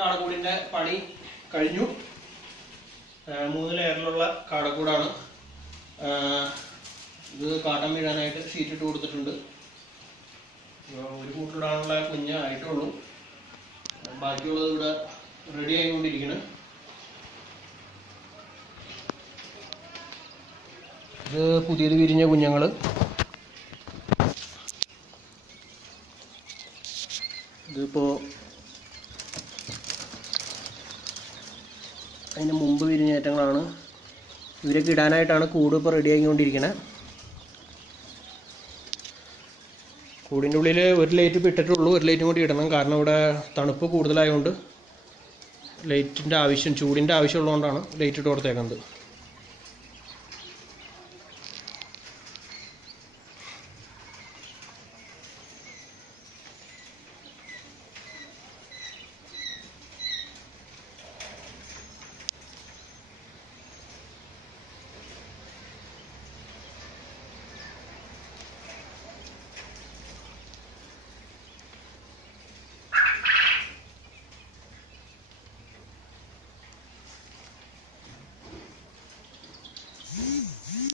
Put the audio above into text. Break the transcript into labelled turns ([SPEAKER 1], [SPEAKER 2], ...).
[SPEAKER 1] കാടക്കൂടിന്റെ പണി കഴിഞ്ഞു. മൂന്ന് ലെയറിലുള്ള കാടക്കൂടാണ്. ഇത് കാട്ടം വീഴാനായിട്ട് ഷീറ്റ് ഇട്ട് കൊടുത്തിട്ടുണ്ട്. ഒരു കൂട്ടിടാനുള്ള കുഞ്ഞ് ആയിട്ടുള്ളൂ. ബാക്കിയുള്ളത് ഇവിടെ റെഡി ആയിക്കൊണ്ടിരിക്കുന്നു ഇത് പുതിയത് വിരിഞ്ഞ കുഞ്ഞുങ്ങൾ ഇതിപ്പോ അതിന് മുമ്പ് വിരിഞ്ഞേറ്റങ്ങളാണ് ഇവരെ ഇടാനായിട്ടാണ് കൂട് ഇപ്പോൾ റെഡി ആയിക്കൊണ്ടിരിക്കണേ. കൂടിന്റെ ഉള്ളിൽ ഒരു ലൈറ്റ് ഇപ്പോൾ ഇട്ടിട്ടുള്ളൂ. ഒരു ലൈറ്റും കൂടി ഇടണം. കാരണം ഇവിടെ തണുപ്പ് കൂടുതലായതുകൊണ്ട് ലൈറ്റിന്റെ ആവശ്യം ചൂടിന്റെ ആവശ്യമുള്ളതുകൊണ്ടാണ് ലൈറ്റ് ഇട്ട് കൊടുത്തേക്കുന്നത്